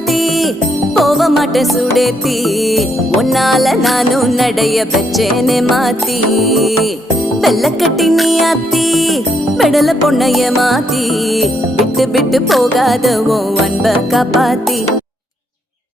சாத்தி போக மாட்டேன் சுடேத்தி உன்னால நானும் நடைய பெச்சேனே மாத்தி வெள்ளக்கட்டி நீ ஆத்தி பெடல பொண்ணைய மாத்தி விட்டு விட்டு போகாத உன் அன்ப காப்பாத்தி